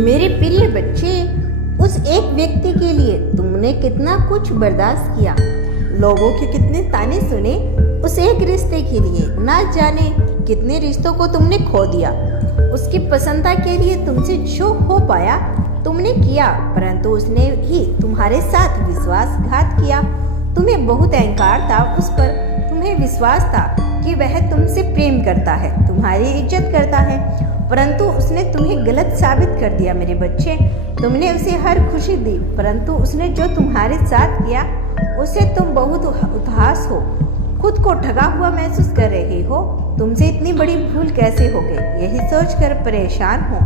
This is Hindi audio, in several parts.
मेरे प्रिय बच्चे, उस एक व्यक्ति के लिए तुमने कितना कुछ बर्दाश्त किया, लोगों के कितने ताने सुने, उस एक रिश्ते के लिए ना जाने कितने रिश्तों को तुमने खो दिया। उसकी प्रसन्नता के लिए तुमसे जो हो पाया तुमने किया, परंतु उसने ही तुम्हारे साथ विश्वासघात किया। तुम्हें बहुत अहंकार था उस पर, तुम्हें विश्वास था कि वह तुमसे प्रेम करता है, तुम्हारी इज्जत करता है, परंतु उसने तुम्हें गलत साबित कर दिया। मेरे बच्चे, तुमने उसे हर खुशी दी, परंतु उसने जो तुम्हारे साथ किया उसे तुम बहुत उदास हो, खुद को ठगा हुआ महसूस कर रहे हो। तुमसे इतनी बड़ी भूल कैसे हो गई, यही सोचकर परेशान हो।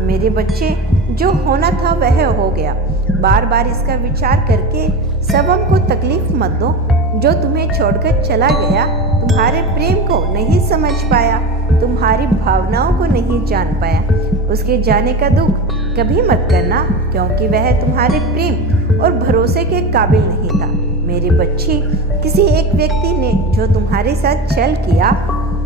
मेरे बच्चे, जो होना था वह हो गया। बार बार इसका विचार करके सबम को तकलीफ मत दो। जो तुम्हें छोड़कर चला गया तुम्हारे प्रेम को नहीं समझ पाया, तुम्हारी भावनाओं को नहीं जान पाया, उसके जाने का दुख कभी मत करना, क्योंकि वह तुम्हारे प्रेम और भरोसे के काबिल नहीं था। मेरे बच्चे, किसी एक व्यक्ति ने जो तुम्हारे साथ छल किया,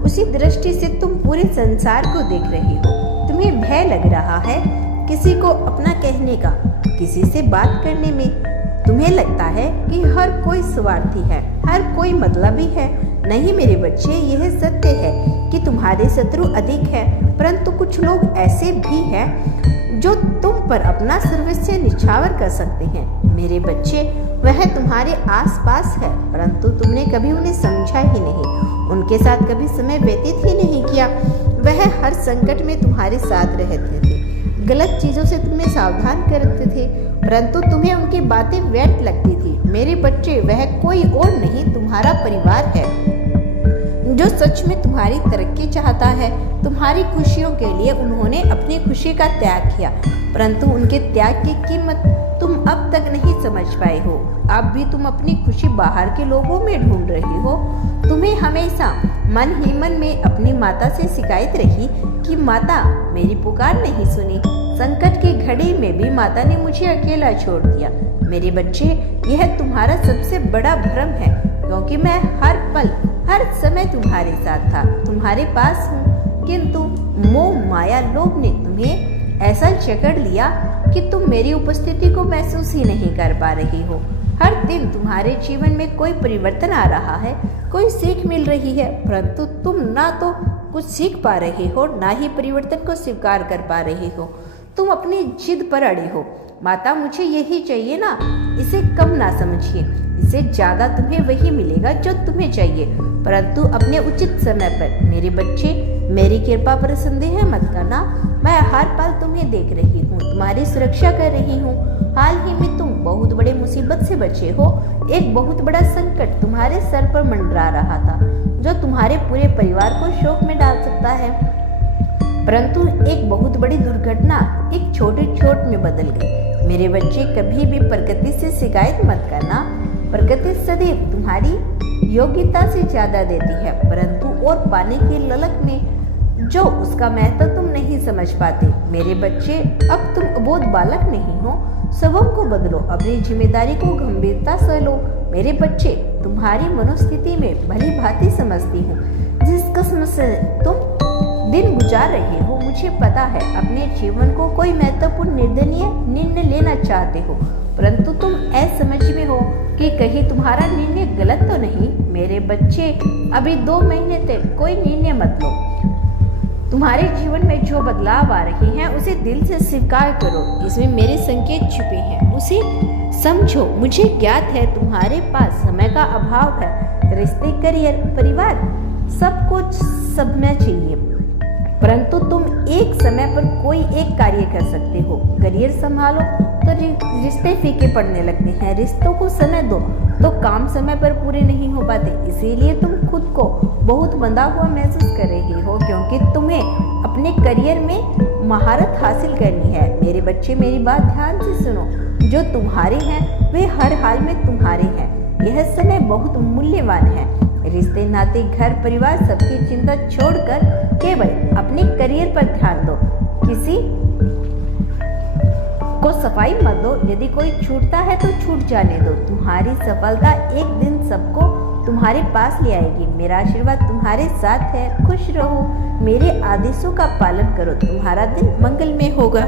उसी दृष्टि से तुम पूरे संसार को देख रही हो। तुम्हें भय लग रहा है किसी को अपना कहने का, किसी से बात करने में। तुम्हें लगता है कि हर कोई स्वार्थी है, हर कोई मतलबी है। नहीं मेरे बच्चे, यह सत्य है कि तुम्हारे शत्रु अधिक है, परंतु कुछ लोग ऐसे भी हैं जो तुम पर अपना सर्वस्व निछावर कर सकते हैं। मेरे बच्चे, वह तुम्हारे आसपास है, परंतु तुमने कभी उन्हें समझा ही नहीं, उनके साथ कभी समय व्यतीत ही नहीं किया। वह हर संकट में तुम्हारे साथ रहते थे, गलत चीजों से तुम्हें सावधान करते थे, परंतु तुम्हें उनकी बातें व्यर्थ लगती थी। मेरे बच्चे, वह कोई और नहीं, तुम्हारा परिवार है, जो सच में तुम्हारी तरक्की चाहता है। तुम्हारी खुशियों के लिए उन्होंने अपनी खुशी का त्याग किया, परंतु उनके त्याग की कीमत तुम अब तक नहीं समझ पाए हो। अब भी तुम अपनी खुशी बाहर के लोगों में ढूंढ रही हो। तुम्हें हमेशा मन ही मन में अपनी माता से शिकायत रही कि माता, मेरी पुकार नहीं सुनी, संकट की घड़ी में भी माता ने मुझे अकेला छोड़ दिया। मेरे बच्चे, यह तुम्हारा सबसे बड़ा भ्रम है, क्योंकि मैं हर पल हर समय तुम्हारे साथ था, तुम्हारे पास हूँ, किंतु मोह माया लोभ ने तुम्हें ऐसा जकड़ लिया कि तुम मेरी उपस्थिति को महसूस ही नहीं कर पा रही हो। हर दिन तुम्हारे जीवन में कोई परिवर्तन आ रहा है, कोई सीख मिल रही है, परंतु तुम ना तो कुछ सीख पा रहे हो, ना ही परिवर्तन को स्वीकार कर पा रहे हो। तुम अपनी जिद पर अड़े हो। माता, मुझे यही चाहिए ना, इसे कम ना समझिए, इससे ज्यादा तुम्हें वही मिलेगा जो तुम्हें चाहिए, परंतु अपने उचित समय पर। मेरे बच्चे, मेरी कृपा पर संदेह मत करना। मैं हर पल तुम्हें देख रही हूँ, तुम्हारी सुरक्षा कर रही हूँ। हाल ही में तुम बहुत बड़े मुसीबत से बचे हो। एक बहुत बड़ा संकट तुम्हारे सर पर मंडरा रहा था, जो तुम्हारे पूरे परिवार को शोक में डाल सकता है, परंतु एक बहुत बड़ी दुर्घटना एक छोटे चोट में बदल गई। मेरे बच्चे, कभी भी प्रकृति से शिकायत मत करना। प्रकृति सदैव तुम्हारी योग्यता से ज्यादा देती है, परंतु और पाने की ललक में जो उसका महत्व तुम नहीं समझ पाते। मेरे बच्चे, अब तुम अबोध बालक नहीं हो, सबों को बदलो, अपनी जिम्मेदारी को गंभीरता से लो। मेरे बच्चे, तुम्हारी मनोस्थिति में भली भांति समझती हूँ, जिस किस्म से तुम दिन गुजार रहे हो, मुझे पता है। अपने जीवन को कोई महत्वपूर्ण निर्णय लेना चाहते हो, परंतु तुम असमझ में हो कि कहीं तुम्हारा निर्णय गलत तो नहीं। मेरे बच्चे, अभी 2 महीने तक कोई निर्णय मत लो। तुम्हारे जीवन में जो बदलाव आ रहे हैं उसे दिल से स्वीकार करो, इसमें मेरे संकेत छुपे हैं, उसे समझो। मुझे ज्ञात है तुम्हारे पास समय का अभाव है, रिश्ते, करियर, परिवार, सब कुछ सब में चाहिए, परंतु तुम एक समय पर कोई एक कार्य कर सकते हो। करियर संभालो तो रिश्ते फीके पड़ने लगते हैं, रिश्तों को समय दो तो काम समय पर पूरे नहीं हो पाते। इसीलिए तुम खुद को बहुत बंधा हुआ महसूस कर रहे हो, क्योंकि तुम्हें अपने करियर में महारत हासिल करनी है। मेरे बच्चे, मेरी बात ध्यान से सुनो। जो तुम्हारे हैं वे हर हाल में तुम्हारे हैं। यह समय बहुत मूल्यवान है। रिश्ते, नाते, घर, परिवार, सबकी चिंता छोड़कर केवल अपने करियर पर ध्यान दो। किसी को सफाई मत दो। यदि कोई छूटता है तो छूट जाने दो। तुम्हारी सफलता एक दिन सबको तुम्हारे पास ले आएगी। मेरा आशीर्वाद तुम्हारे साथ है। खुश रहो, मेरे आदेशों का पालन करो, तुम्हारा दिन मंगलमय होगा।